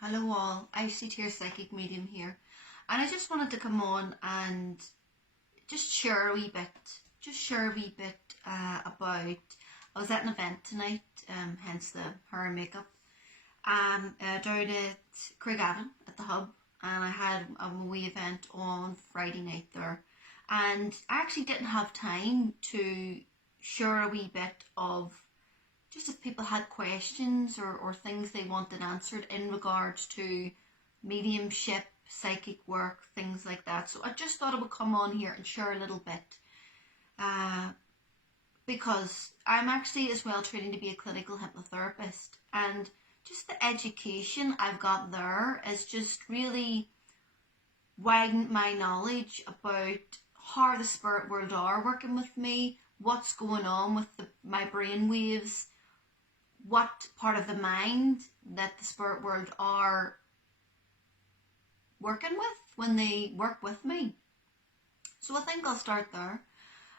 Hello all, ICT here, Psychic Medium here, and I just wanted to come on and just share a wee bit about, I was at an event tonight, hence the hair and makeup, down at Craigavon at the Hub, and I had a wee event on Friday night there, and I actually didn't have time to share a wee bit of just if people had questions or things they wanted answered in regards to mediumship, psychic work, things like that. So I just thought I would come on here and share a little bit because I'm actually as well training to be a clinical hypnotherapist, and just the education I've got there is just really widened my knowledge about how the spirit world are working with me, what's going on with my brain waves, what part of the mind that the spirit world are working with when they work with me. So I think I'll start there.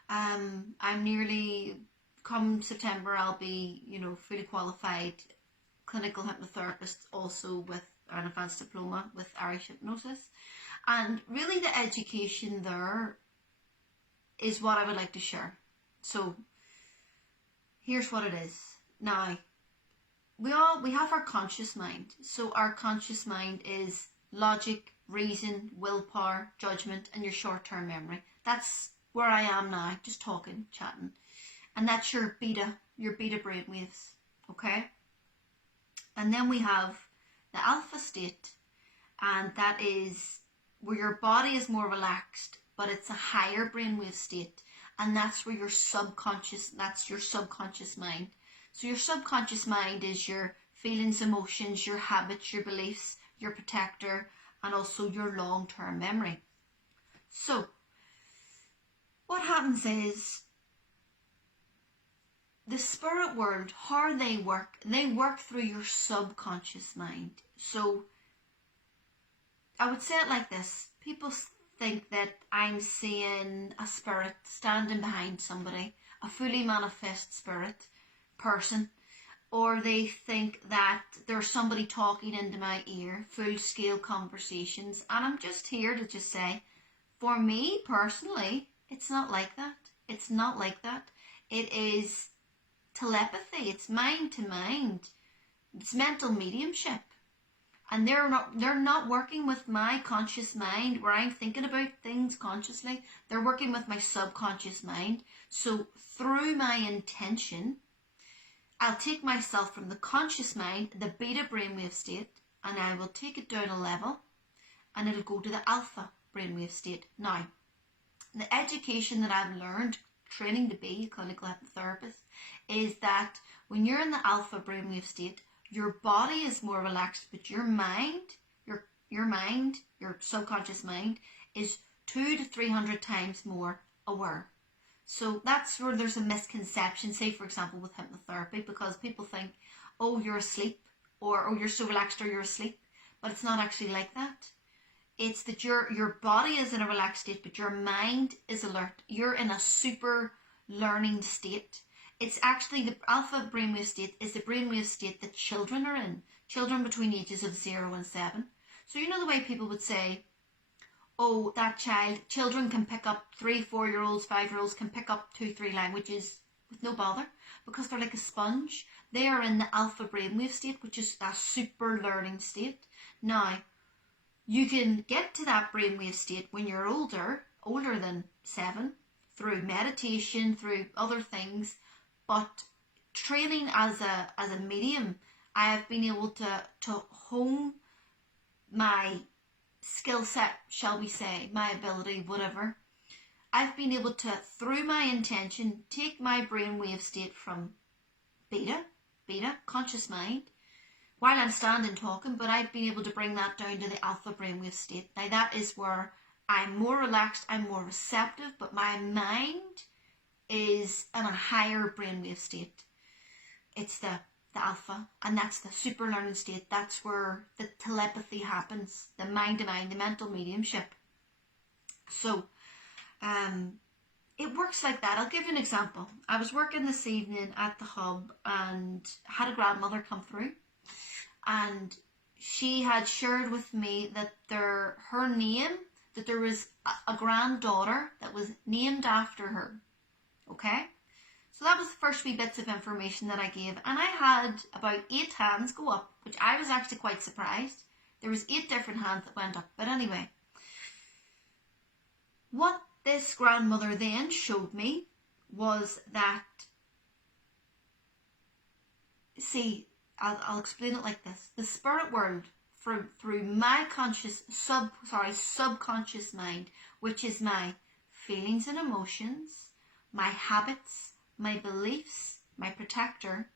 I'm nearly, come September, I'll be, fully qualified clinical hypnotherapist, also with an advanced diploma with Irish hypnosis. And really the education there is what I would like to share. So here's what it is. Now, we have our conscious mind. So our conscious mind is logic, reason, willpower, judgment, and your short-term memory. That's where I am now, just talking, chatting. And that's your beta brainwaves, okay? And then we have the alpha state, and that is where your body is more relaxed, but it's a higher brainwave state. And that's where that's your subconscious mind. So your subconscious mind is your feelings, emotions, your habits, your beliefs, your protector, and also your long-term memory. So what happens is the spirit world, how they work through your subconscious mind. So I would say it like this. People think that I'm seeing a spirit standing behind somebody, a fully manifest spirit person, or they think that there's somebody talking into my ear, full-scale conversations. And I'm just here to just say, for me personally, it's not like that. It's not like that. It is telepathy. It's mind to mind. It's mental mediumship. And they're not working with my conscious mind where I'm thinking about things consciously. They're working with my subconscious mind. So through my intention, I'll take myself from the conscious mind, the beta brainwave state, and I will take it down a level, and it'll go to the alpha brainwave state. Now, the education that I've learned training to be a clinical hypnotherapist is that when you're in the alpha brainwave state, your body is more relaxed, but your mind, your subconscious mind, is 200 to 300 times more aware. So that's where there's a misconception, say for example with hypnotherapy, because people think, oh, you're asleep, or oh, you're so relaxed, or you're asleep. But it's not actually like that. It's that your body is in a relaxed state, but your mind is alert. You're in a super learning state. It's actually the alpha brainwave state is the brainwave state that children are in. Children between the ages of 0 and 7. So you know the way people would say, oh, children can pick up 3, 4-year-olds, 5-year-olds can pick up 2, 3 languages with no bother, because they're like a sponge. They are in the alpha brainwave state, which is a super learning state. Now, you can get to that brainwave state when you're older than 7, through meditation, through other things, but training as a medium, I have been able to hone my skill set, shall we say, my ability, whatever. I've been able to, through my intention, take my brainwave state from beta, conscious mind, while I'm standing talking, but I've been able to bring that down to the alpha brainwave state. Now that is where I'm more relaxed, I'm more receptive, but my mind is in a higher brainwave state. It's the alpha, and that's the super learning state. That's where the telepathy happens, the mind to mind, the mental mediumship. So it works like that. I'll give you an example. I was working this evening at the Hub and had a grandmother come through, and she had shared with me that her name, that there was a granddaughter that was named after her. Okay? So that was the first wee bits of information that I gave. And I had about 8 hands go up, which I was actually quite surprised. There was 8 different hands that went up. But anyway, what this grandmother then showed me was that, see, I'll explain it like this. The spirit world, through my subconscious mind, which is my feelings and emotions, my habits, my beliefs, my protector,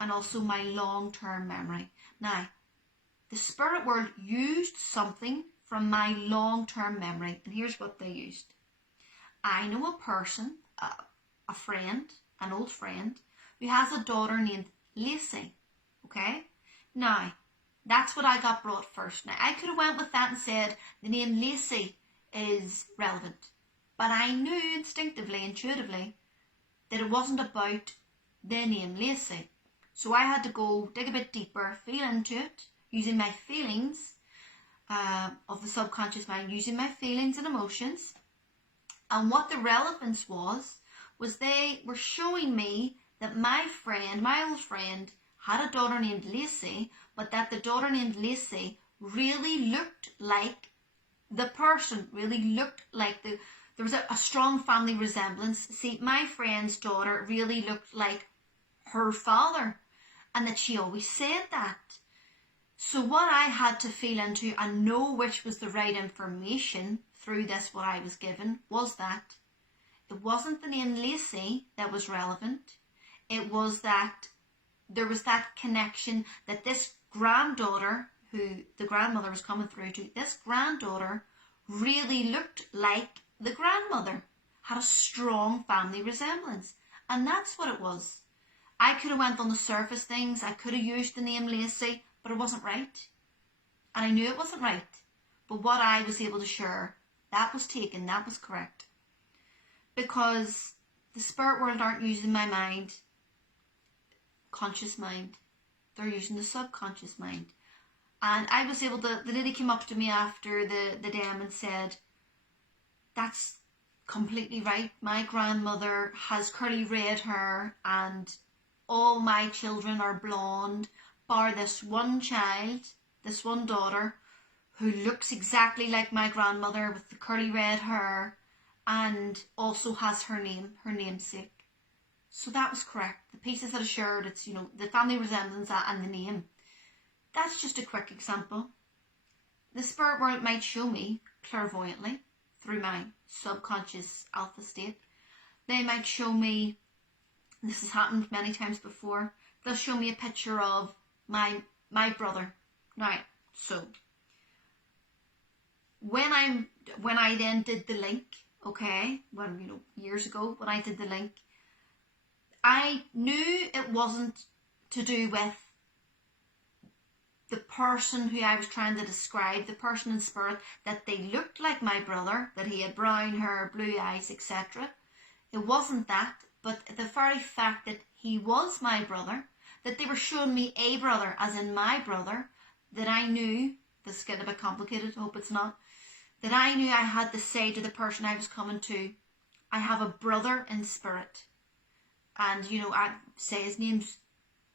and also my long-term memory. Now, the spirit world used something from my long-term memory, and here's what they used. I know a person, a friend, an old friend, who has a daughter named Lacey. Okay? Now, that's what I got brought first. Now, I could have went with that and said the name Lacey is relevant. But I knew instinctively, intuitively, that it wasn't about the name Lacey. So I had to go dig a bit deeper, feel into it, using my feelings of the subconscious mind, using my feelings and emotions. And what the relevance was they were showing me that my friend, my old friend, had a daughter named Lacey, but that the daughter named Lacey really looked like the person, really looked like there was a strong family resemblance. See, my friend's daughter really looked like her father, and that she always said that. So what I had to feel into and know which was the right information through this, what I was given, was that it wasn't the name Lacey that was relevant. It was that there was that connection that this granddaughter, who the grandmother was coming through to, this granddaughter really looked like the grandmother, had a strong family resemblance. And that's what it was. I could have went on the surface things, I could have used the name Lacey, but it wasn't right. And I knew it wasn't right. But what I was able to share, that was taken, that was correct. Because the spirit world aren't using my mind, conscious mind. They're using the subconscious mind. And I was able to, the lady came up to me after the dam and said, that's completely right. My grandmother has curly red hair and all my children are blonde, bar this one child, this one daughter, who looks exactly like my grandmother with the curly red hair and also has her name, her namesake. So that was correct. The pieces that I shared, it's, the family resemblance and the name. That's just a quick example. The spirit world might show me clairvoyantly through my subconscious alpha state. They might show me, this has happened many times before, they'll show me a picture of my brother. Right, so when I then did the link, okay, years ago when I did the link, I knew it wasn't to do with the person who I was trying to describe, the person in spirit, that they looked like my brother, that he had brown hair, blue eyes, etc. It wasn't that, but the very fact that he was my brother, that they were showing me a brother, as in my brother, that I knew, this is getting a bit complicated, I hope it's not, that I knew I had to say to the person I was coming to, I have a brother in spirit. And, I'd say his name's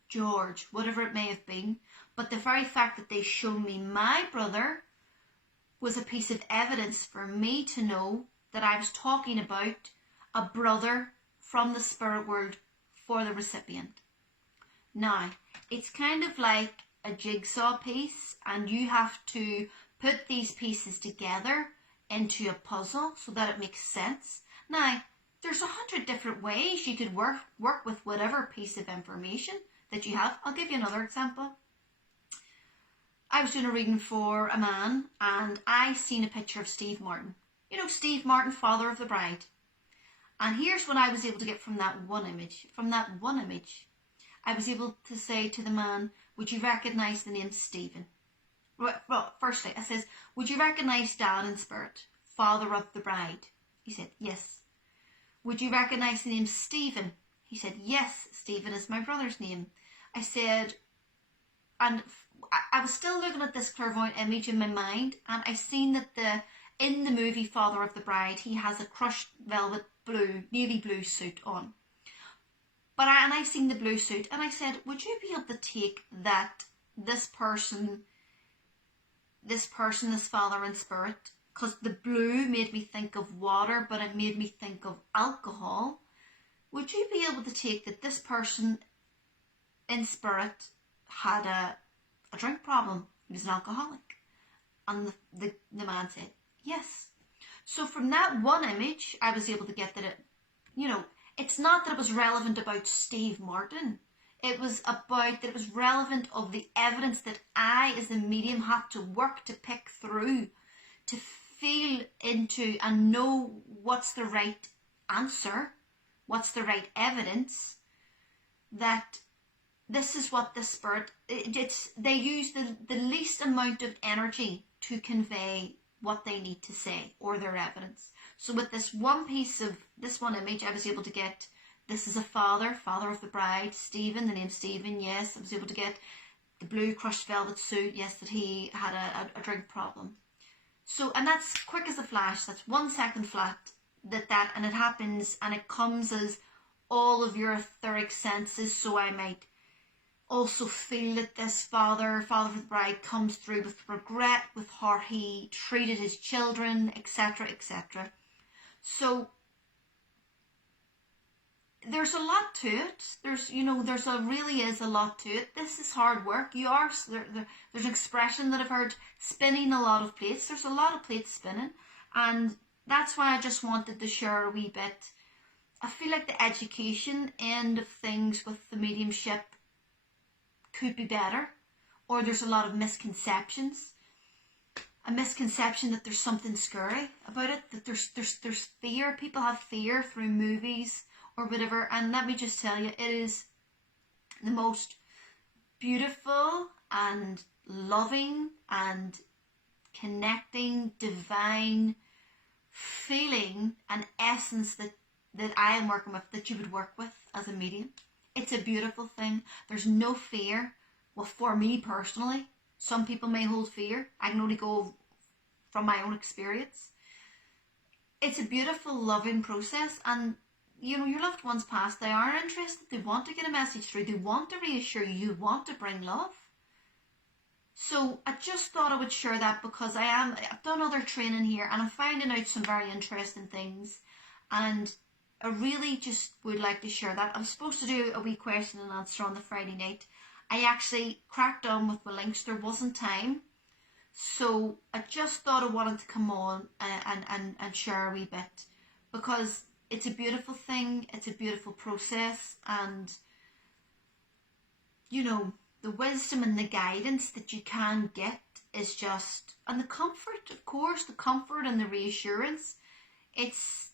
George, whatever it may have been. But the very fact that they showed me my brother was a piece of evidence for me to know that I was talking about a brother from the spirit world for the recipient. Now, it's kind of like a jigsaw piece, and you have to put these pieces together into a puzzle so that it makes sense. Now, there's 100 different ways you could work with whatever piece of information that you have. I'll give you another example. I was doing a reading for a man and I seen a picture of Steve Martin. Steve Martin, father of the bride. And here's what I was able to get from that one image. From that one image, I was able to say to the man, would you recognise the name Stephen? Well, firstly, I says, would you recognise Dad in spirit, father of the bride? He said, yes. Would you recognise the name Stephen? He said, yes, Stephen is my brother's name. I said, and I was still looking at this clairvoyant image in my mind, and I seen that in the movie Father of the Bride, he has a crushed velvet blue, navy blue suit on. And I seen the blue suit, and I said, would you be able to take that this person, this father in spirit, because the blue made me think of water, but it made me think of alcohol. Would you be able to take that this person in spirit had a drink problem? He was an alcoholic. And the man said, yes. So from that one image, I was able to get that it's not that it was relevant about Steve Martin. It was about that it was relevant of the evidence that I, as a medium, had to work to pick through, to feel into and know what's the right answer, what's the right evidence, that this is what the spirit, they use the least amount of energy to convey what they need to say or their evidence. So with this one image, I was able to get, this is a father of the bride, Stephen, the name Stephen, yes. I was able to get the blue crushed velvet suit, yes, that he had a drink problem. So, and that's quick as a flash, that's 1 second flat, and it happens, and it comes as all of your etheric senses. So I might also feel that this father of the bride comes through with regret, with how he treated his children, etc., etc. So there's a lot to it. Really is a lot to it. This is hard work. There's an expression that I've heard, spinning a lot of plates. There's a lot of plates spinning, and that's why I just wanted to share a wee bit. I feel like the education end of things with the mediumship could be better, or there's a lot of misconceptions. A misconception that there's something scary about it, that there's fear. People have fear through movies or whatever, and let me just tell you, it is the most beautiful and loving and connecting, divine feeling and essence that I am working with, that you would work with as a medium. It's a beautiful thing. There's no fear. Well, for me personally, some people may hold fear. I can only go from my own experience. It's a beautiful, loving process, and your loved ones past, they are interested. They want to get a message through. They want to reassure you. You want to bring love. So I just thought I would share that, because I've done other training here, and I'm finding out some very interesting things, and I really just would like to share that. I was supposed to do a wee question and answer on the Friday night. I actually cracked on with my links. There wasn't time. So I just thought I wanted to come on and share a wee bit, because it's a beautiful thing. It's a beautiful process. And, the wisdom and the guidance that you can get is just, and the comfort, of course, the comfort and the reassurance. It's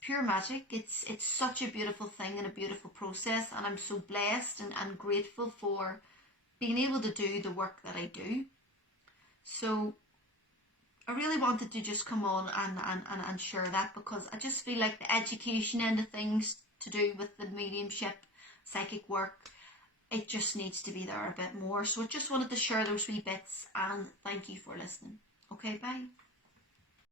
pure magic. It's such a beautiful thing and a beautiful process, and I'm so blessed and grateful for being able to do the work that I do. So I really wanted to just come on and share that, because I just feel like the education end of things to do with the mediumship, psychic work, it just needs to be there a bit more. So I just wanted to share those wee bits, and thank you for listening. Okay, bye.